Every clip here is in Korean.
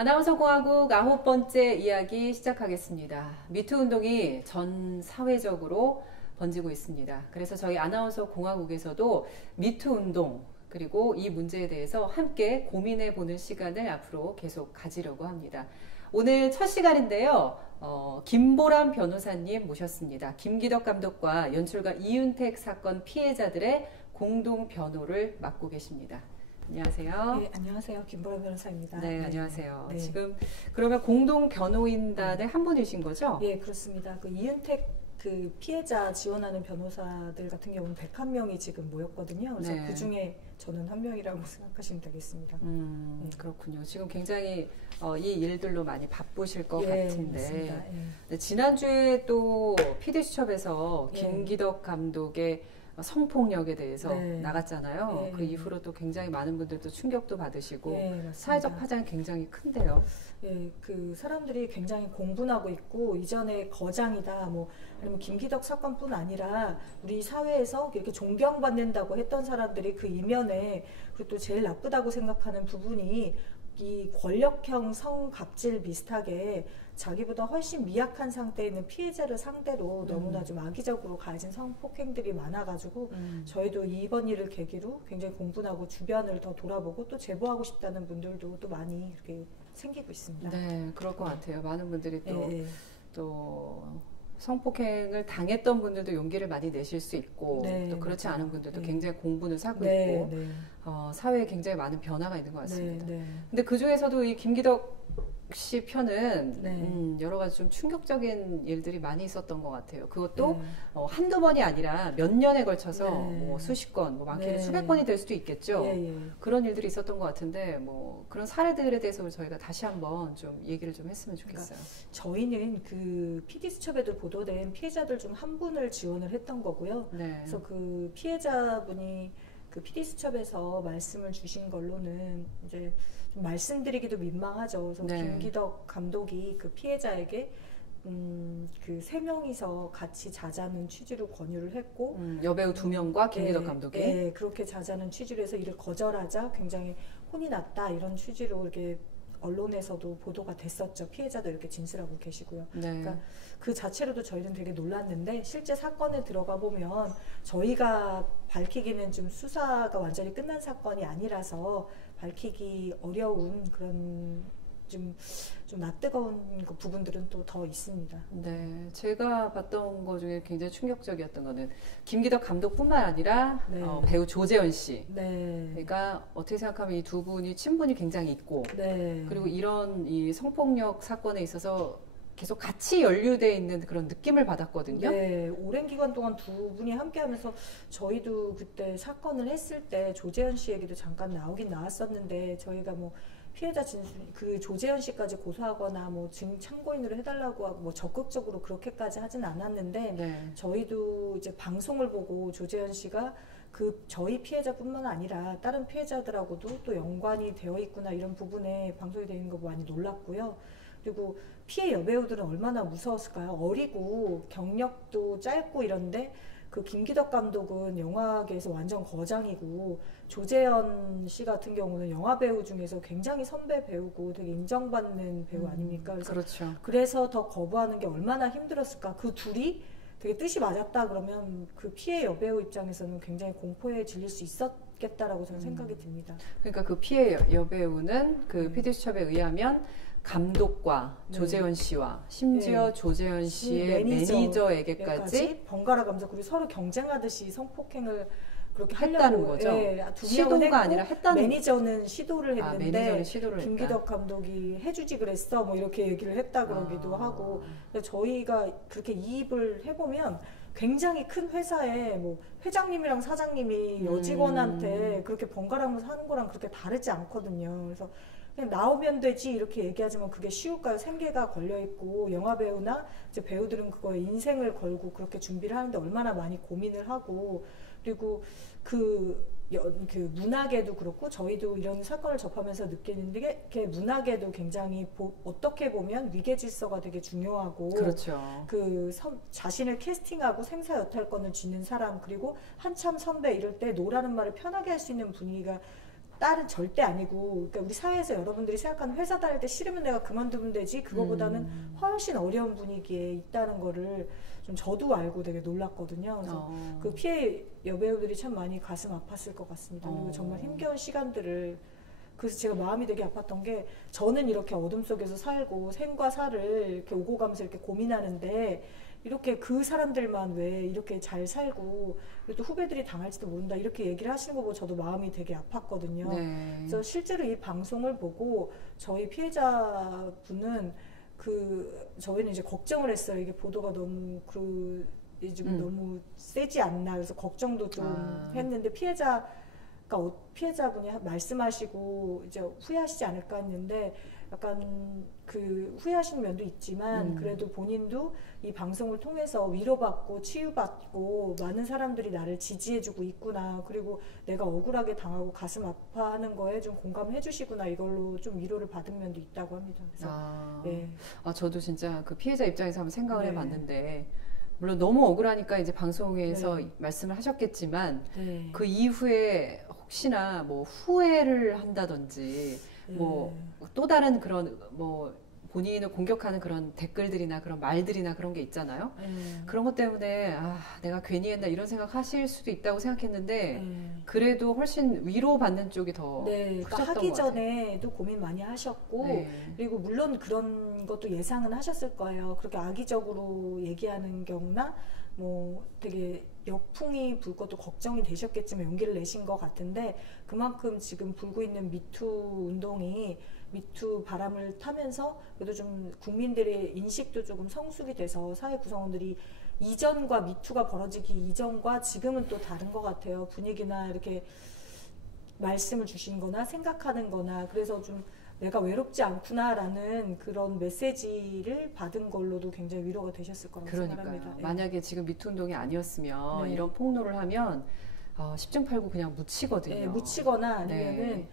아나운서 공화국 9번째 이야기 시작하겠습니다. 미투 운동이 전 사회적으로 번지고 있습니다. 그래서 저희 아나운서 공화국에서도 미투 운동 그리고 이 문제에 대해서 함께 고민해 보는 시간을 앞으로 계속 가지려고 합니다. 오늘 첫 시간인데요. 김보람 변호사님 모셨습니다. 김기덕 감독과 연출가 이윤택 사건 피해자들의 공동 변호를 맡고 계십니다. 안녕하세요. 네, 안녕하세요. 김보람 변호사입니다. 네, 안녕하세요. 네. 지금 그러면 공동 변호인단의 한 분이신 거죠? 예, 그렇습니다. 그 이윤택 그 피해자 지원하는 변호사들 같은 경우는 101명이 지금 모였거든요. 그래서 네. 그 중에 저는 한 명이라고 생각하시면 되겠습니다. 네. 그렇군요. 지금 굉장히 이 일들로 많이 바쁘실 것 같은데 네, 지난주에 또 PD수첩에서 김기덕 감독의 성폭력에 대해서 나갔잖아요. 네. 그 이후로 또 굉장히 많은 분들도 충격도 받으시고 네, 사회적 파장이 굉장히 큰데요. 예, 그 사람들이 굉장히 공분하고 있고 이전에 거장이다 뭐 아니면 김기덕 사건뿐 아니라 우리 사회에서 이렇게 존경받는다고 했던 사람들이 그 이면에 그리고 또 제일 나쁘다고 생각하는 부분이 이 권력형 성갑질 비슷하게 자기보다 훨씬 미약한 상태에 있는 피해자를 상대로 너무나 좀 악의적으로 가해진 성폭행들이 많아가지고 저희도 이번 일을 계기로 굉장히 공분하고 주변을 더 돌아보고 또 제보하고 싶다는 분들도 또 많이 이렇게 생기고 있습니다. 네, 그럴 것 같아요. 많은 분들이 예. 또 성폭행을 당했던 분들도 용기를 많이 내실 수 있고 또 그렇지 맞아요. 않은 분들도 굉장히 공분을 사고 네, 있고 사회에 굉장히 많은 변화가 있는 것 같습니다. 네. 근데 그 중에서도 이 김기덕 씨 편은 여러 가지 좀 충격적인 일들이 많이 있었던 것 같아요. 그것도 한두 번이 아니라 몇 년에 걸쳐서 뭐 수십 건, 뭐 많게는 수백 건이 될 수도 있겠죠. 그런 일들이 있었던 것 같은데 뭐 그런 사례들에 대해서 저희가 다시 한번 좀 얘기를 좀 했으면 좋겠어요. 그러니까 저희는 그 PD수첩에도 보도된 피해자들 중 한 분을 지원을 했던 거고요. 그래서 그 피해자분이 그 PD수첩에서 말씀을 주신 걸로는 이제 좀 말씀드리기도 민망하죠. 그래서 김기덕 감독이 그 피해자에게 그 세 명이서 같이 자자는 취지로 권유를 했고 여배우 2명과 김기덕 감독이 그렇게 자자는 취지로 해서 이를 거절하자 굉장히 혼이 났다 이런 취지로 이렇게 언론에서도 보도가 됐었죠. 피해자도 이렇게 진술하고 계시고요. 그러니까 그 자체로도 저희는 되게 놀랐는데 실제 사건에 들어가 보면 저희가 밝히기는 좀 수사가 완전히 끝난 사건이 아니라서 밝히기 어려운 그런 좀 낯뜨거운 부분들은 또 더 있습니다. 네, 제가 봤던 것 중에 굉장히 충격적이었던 거는 김기덕 감독뿐만 아니라 배우 조재현 씨. 그러니까 어떻게 생각하면 이 두 분이 친분이 굉장히 있고, 그리고 이런 이 성폭력 사건에 있어서 계속 같이 연루돼 있는 그런 느낌을 받았거든요. 오랜 기간 동안 두 분이 함께하면서 저희도 그때 사건을 했을 때 조재현 씨 얘기도 잠깐 나오긴 나왔었는데 저희가 뭐 피해자 진술 그 조재현 씨까지 고소하거나 뭐 참고인으로 해달라고 하고 뭐 적극적으로 그렇게까지 하진 않았는데 저희도 이제 방송을 보고 조재현 씨가 그 저희 피해자뿐만 아니라 다른 피해자들하고도 또 연관이 되어 있구나 이런 부분에 방송이 되는 거 많이 놀랐고요. 그리고 피해 여배우들은 얼마나 무서웠을까요? 어리고 경력도 짧고 이런데 그 김기덕 감독은 영화계에서 완전 거장이고 조재현 씨 같은 경우는 영화 배우 중에서 굉장히 선배 배우고 되게 인정받는 배우 아닙니까? 그래서 더 거부하는 게 얼마나 힘들었을까? 그 둘이 되게 뜻이 맞았다 그러면 그 피해 여배우 입장에서는 굉장히 공포에 질릴 수 있었겠다라고 저는 생각이 듭니다. 그러니까 그 피해 여배우는 그 PD수첩에 의하면 감독과 조재현 씨와 심지어 조재현 씨의 매니저에게까지 번갈아 가면서 그리고 서로 경쟁하듯이 성폭행을 그렇게 했다는 거죠. 시도가 아니라 했다는 매니저는 시도를 했는데 매니저는 시도를 김기덕 감독이 해주지 그랬어 뭐 이렇게 얘기를 했다 그러기도 하고 저희가 그렇게 이입을 해보면 굉장히 큰 회사에 뭐 회장님이랑 사장님이 여직원한테 그렇게 번갈아가면서 하는 거랑 그렇게 다르지 않거든요. 그래서 그냥 나오면 되지 이렇게 얘기하지만 그게 쉬울까요? 생계가 걸려있고 영화배우나 이제 배우들은 그거에 인생을 걸고 그렇게 준비를 하는데 얼마나 많이 고민을 하고 그리고 그 문학에도 그렇고 저희도 이런 사건을 접하면서 느끼는데 게 문학에도 굉장히 어떻게 보면 위계질서가 되게 중요하고 자신을 캐스팅하고 생사 여탈권을 쥐는 사람 그리고 한참 선배 이럴 때 노라는 말을 편하게 할 수 있는 분위기가 딸은 절대 아니고, 그러니까 우리 사회에서 여러분들이 생각하는 회사 다닐 때 싫으면 내가 그만두면 되지, 그거보다는 훨씬 어려운 분위기에 있다는 거를 좀 저도 알고 되게 놀랐거든요. 그래서 그 피해 여배우들이 참 많이 가슴 아팠을 것 같습니다. 그리고 정말 힘겨운 시간들을, 그래서 제가 마음이 되게 아팠던 게, 저는 이렇게 어둠 속에서 살고 생과 사를 이렇게 오고 가면서 이렇게 고민하는데, 이렇게 그 사람들만 왜 이렇게 잘 살고, 그리고 또 후배들이 당할지도 모른다, 이렇게 얘기를 하시는 거 보고 저도 마음이 되게 아팠거든요. 네. 그래서 실제로 이 방송을 보고 저희 피해자분은 저희는 이제 걱정을 했어요. 이게 보도가 너무 지금 너무 세지 않나. 그래서 걱정도 좀 했는데, 피해자분이 말씀하시고 이제 후회하시지 않을까 했는데, 약간 후회하시는 면도 있지만 그래도 본인도 이 방송을 통해서 위로받고 치유받고 많은 사람들이 나를 지지해주고 있구나, 그리고 내가 억울하게 당하고 가슴 아파하는 거에 좀 공감해 주시구나, 이걸로 좀 위로를 받은 면도 있다고 합니다. 그래서 네. 저도 진짜 그 피해자 입장에서 한번 생각을 네. 해봤는데, 물론 너무 억울하니까 이제 방송에서 네. 말씀을 하셨겠지만, 네. 그 이후에 혹시나 뭐 후회를 한다든지, 네. 뭐 또 다른 그런 뭐 본인을 공격하는 그런 댓글들이나 그런 말들이나 그런 게 있잖아요. 그런 것 때문에 내가 괜히 했나 이런 생각 하실 수도 있다고 생각했는데, 그래도 훨씬 위로받는 쪽이 더 그러니까 하기 전에도 고민 많이 하셨고, 그리고 물론 그런 것도 예상은 하셨을 거예요. 그렇게 악의적으로 얘기하는 경우나 뭐 되게 역풍이 불 것도 걱정이 되셨겠지만 용기를 내신 것 같은데, 그만큼 지금 불고 있는 미투 운동이, 미투 바람을 타면서 그래도 좀 국민들의 인식도 조금 성숙이 돼서 사회 구성원들이 이전과, 미투가 벌어지기 이전과 지금은 또 다른 것 같아요. 분위기나 이렇게 말씀을 주신 거나 생각하는 거나. 그래서 좀 내가 외롭지 않구나라는 그런 메시지를 받은 걸로도 굉장히 위로가 되셨을 거라고 생각합니다. 만약에 지금 미투 운동이 아니었으면 이런 폭로를 하면 10중 8구 그냥 묻히거든요. 묻히거나 아니면은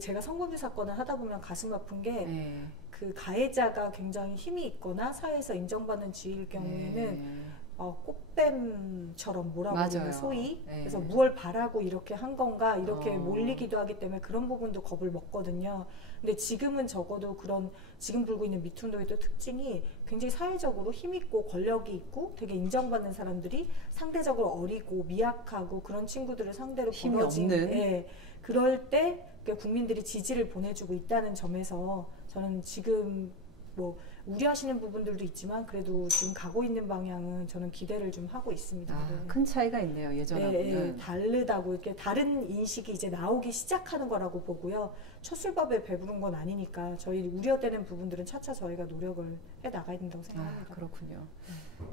제가 성범죄 사건을 하다 보면 가슴 아픈 게, 그 가해자가 굉장히 힘이 있거나 사회에서 인정받는 지위일 경우에는 꽃뱀처럼 몰아버리는, 소위. 그래서 무얼 바라고 이렇게 한 건가, 이렇게 몰리기도 하기 때문에 그런 부분도 겁을 먹거든요. 근데 지금은 적어도 지금 불고 있는 미투 운동의 또 특징이 굉장히 사회적으로 힘있고 권력이 있고 되게 인정받는 사람들이 상대적으로 어리고 미약하고 그런 친구들을 상대로 힘이 없는, 그럴 때 국민들이 지지를 보내주고 있다는 점에서 저는 지금 뭐 우려하시는 부분들도 있지만 그래도 지금 가고 있는 방향은 저는 기대를 좀 하고 있습니다. 큰 차이가 있네요, 예전하고는. 다르다고, 이렇게 다른 인식이 이제 나오기 시작하는 거라고 보고요. 첫술밥에 배부른 건 아니니까 저희 우려되는 부분들은 차차 저희가 노력을 해 나가야 된다고 생각합니다. 그렇군요.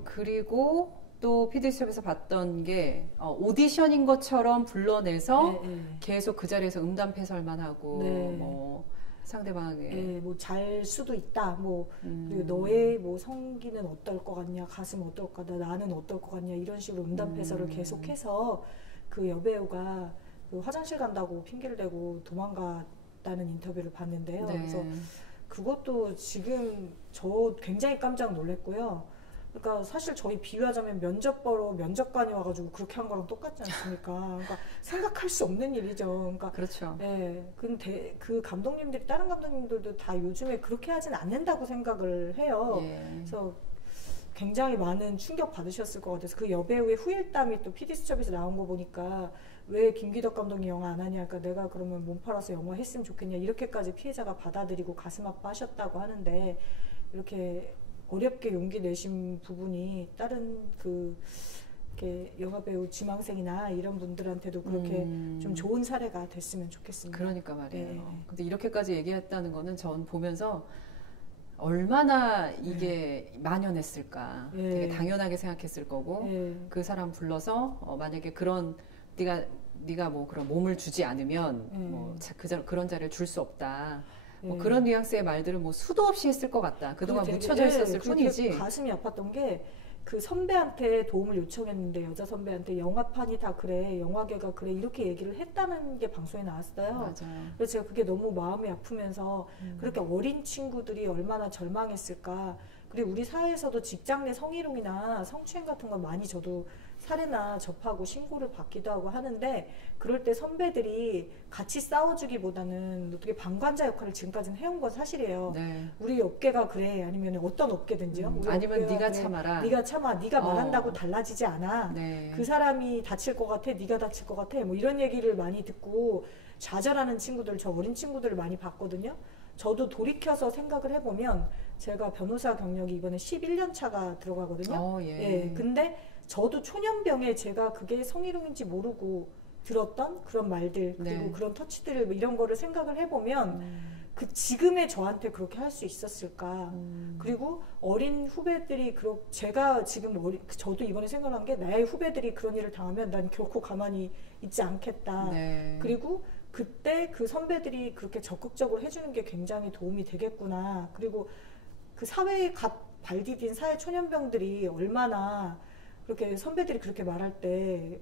그리고 또 PD수첩에서 봤던 게 오디션인 것처럼 불러내서 계속 그 자리에서 음담 패설만 하고 뭐 상대방의 뭐 잘 수도 있다, 그리고 너의 뭐 성기는 어떨 것 같냐, 가슴 어떨 거다, 나는 어떨 것 같냐, 이런 식으로 음담 패설을 계속해서 그 여배우가 화장실 간다고 핑계를 대고 도망갔다는 인터뷰를 봤는데요. 그래서 그것도 지금 저 굉장히 깜짝 놀랐고요. 그러니까 사실 저희 비유하자면 면접 보러 면접관이 와가지고 그렇게 한 거랑 똑같지 않습니까? 그러니까 생각할 수 없는 일이죠. 그러니까 그렇죠. 근데 그 감독님들이, 다른 감독님들도 다 요즘에 그렇게 하진 않는다고 생각을 해요. 그래서 굉장히 많은 충격 받으셨을 것 같아서, 그 여배우의 후일담이 또 PD수첩에서 나온 거 보니까 왜 김기덕 감독이 영화 안 하냐, 그러니까 내가 그러면 몸 팔아서 영화 했으면 좋겠냐, 이렇게까지 피해자가 받아들이고 가슴 아파하셨다고 하는데, 이렇게 어렵게 용기 내신 부분이 다른 이렇게 영화배우 지망생이나 이런 분들한테도 그렇게 좀 좋은 사례가 됐으면 좋겠습니다. 그러니까 말이에요. 근데 이렇게까지 얘기했다는 거는 전 보면서 얼마나 이게 만연했을까. 되게 당연하게 생각했을 거고, 그 사람 불러서 만약에 네가 뭐 그런 몸을 주지 않으면 뭐 그런 자리를 줄 수 없다. 뭐 그런 뉘앙스의 말들을 뭐 수도 없이 했을 것 같다. 그동안 묻혀져 있었을 뿐이지. 가슴이 아팠던 게, 그 선배한테 도움을 요청했는데, 여자 선배한테 영화판이 다 그래, 영화계가 그래, 이렇게 얘기를 했다는 게 방송에 나왔어요. 맞아요. 그래서 제가 그게 너무 마음이 아프면서 그렇게 어린 친구들이 얼마나 절망했을까. 그리고 우리 사회에서도 직장 내 성희롱이나 성추행 같은 거 많이 저도 사례나 접하고 신고를 받기도 하고 하는데 그럴 때 선배들이 같이 싸워주기보다는 어떻게 방관자 역할을 지금까지는 해온 건 사실이에요. 네. 우리 업계가 그래 아니면 어떤 업계든지요. 우리 아니면 업계가 네가 그래. 참아라. 네가 참아. 네가 말한다고 달라지지 않아. 네. 그 사람이 다칠 것 같아. 네가 다칠 것 같아. 뭐 이런 얘기를 많이 듣고 좌절하는 친구들, 저 어린 친구들을 많이 봤거든요. 저도 돌이켜서 생각을 해보면 제가 변호사 경력이 이번에 11년 차가 들어가거든요. 예. 근데 저도 초년병에 제가 그게 성희롱인지 모르고 들었던 그런 말들 그리고 네. 그런 터치들을 뭐 이런 거를 생각을 해보면 그 지금의 저한테 그렇게 할 수 있었을까. 그리고 어린 후배들이 제가 지금 저도 이번에 생각한 게 나의 후배들이 그런 일을 당하면 난 결코 가만히 있지 않겠다. 네. 그리고 그때 그 선배들이 그렇게 적극적으로 해주는 게 굉장히 도움이 되겠구나. 그리고 그 사회에 발 디딘 사회 초년병들이 얼마나 그렇게 선배들이 그렇게 말할 때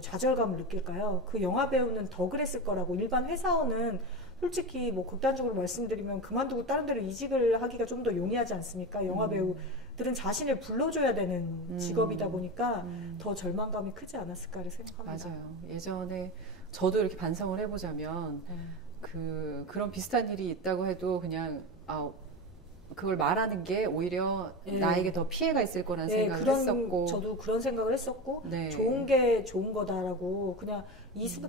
좌절감을 느낄까요? 그 영화 배우는 더 그랬을 거라고. 일반 회사원은 솔직히 뭐 극단적으로 말씀드리면 그만두고 다른 데로 이직을 하기가 좀 더 용이하지 않습니까? 영화 배우들은 자신을 불러줘야 되는 직업이다 보니까 더 절망감이 크지 않았을까를 생각합니다. 맞아요. 예전에 저도 이렇게 반성을 해보자면 그런 비슷한 일이 있다고 해도 그냥 그걸 말하는 게 오히려 나에게 더 피해가 있을 거라는 생각을 했었고 저도 그런 생각을 했었고 네. 좋은 게 좋은 거다라고 그냥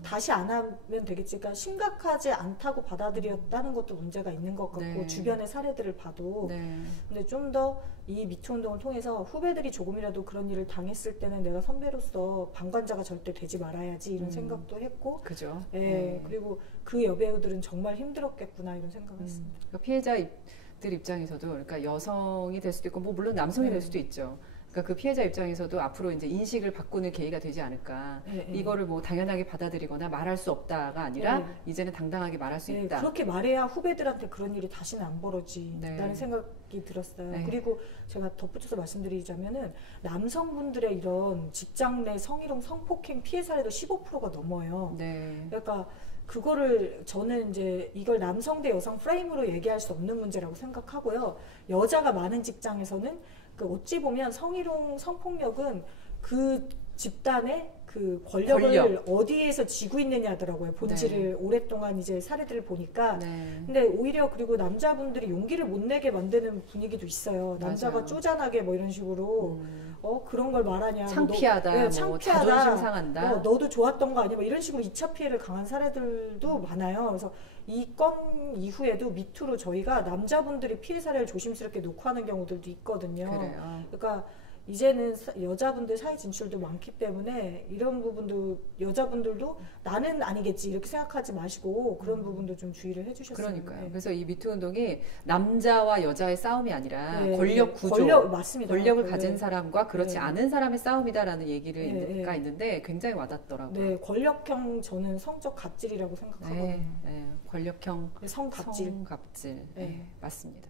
다시 안 하면 되겠지. 그러니까 심각하지 않다고 받아들였다는 것도 문제가 있는 것 같고 네. 주변의 사례들을 봐도 네. 근데 좀 더 이 미투 운동을 통해서 후배들이 조금이라도 그런 일을 당했을 때는 내가 선배로서 방관자가 절대 되지 말아야지 이런 생각도 했고 그죠. 그리고 그 여배우들은 정말 힘들었겠구나 이런 생각을 했습니다. 그러니까 피해자들 입장에서도 그러니까 여성이 될 수도 있고 뭐 물론 남성이 될 수도 있죠. 그러니까 그 피해자 입장에서도 앞으로 이제 인식을 바꾸는 계기가 되지 않을까. 이거를 뭐 당연하게 받아들이거나 말할 수 없다가 아니라 이제는 당당하게 말할 수 있다. 그렇게 말해야 후배들한테 그런 일이 다시는 안 벌어지라는 생각이 들었어요. 그리고 제가 덧붙여서 말씀드리자면은 남성분들의 이런 직장 내 성희롱, 성폭행 피해 사례도 15%가 넘어요. 그러니까 그거를 저는 이제 이걸 남성 대 여성 프레임으로 얘기할 수 없는 문제라고 생각하고요. 여자가 많은 직장에서는 어찌 보면 성희롱, 성폭력은 그 집단의 그 권력을 어디에서 쥐고 있느냐더라고요. 본질을 오랫동안 이제 사례들을 보니까. 근데 오히려 그리고 남자분들이 용기를 못 내게 만드는 분위기도 있어요. 남자가 쪼잔하게 뭐 이런 식으로 그런 걸 말하냐. 창피하다. 창피하다. 자존심 상한다. 너도 좋았던 거 아니야. 뭐 이런 식으로 2차 피해를 당한 사례들도 많아요. 그래서 이 건 이후에도 미투로 저희가 남자분들이 피해 사례를 조심스럽게 녹화하는 경우들도 있거든요. 그래요. 그러니까 이제는 여자분들 사회 진출도 많기 때문에 이런 부분도 여자분들도 나는 아니겠지 이렇게 생각하지 마시고 그런 부분도 좀 주의를 해주셨어요. 그러니까요. 그래서 이 미투 운동이 남자와 여자의 싸움이 아니라 권력 구조, 맞습니다. 권력을 가진 사람과 그렇지 않은 사람의 싸움이다라는 얘기가 있는데 굉장히 와닿더라고요. 네, 권력형 저는 성적 갑질이라고 생각하거든요. 권력형 성갑질. 맞습니다.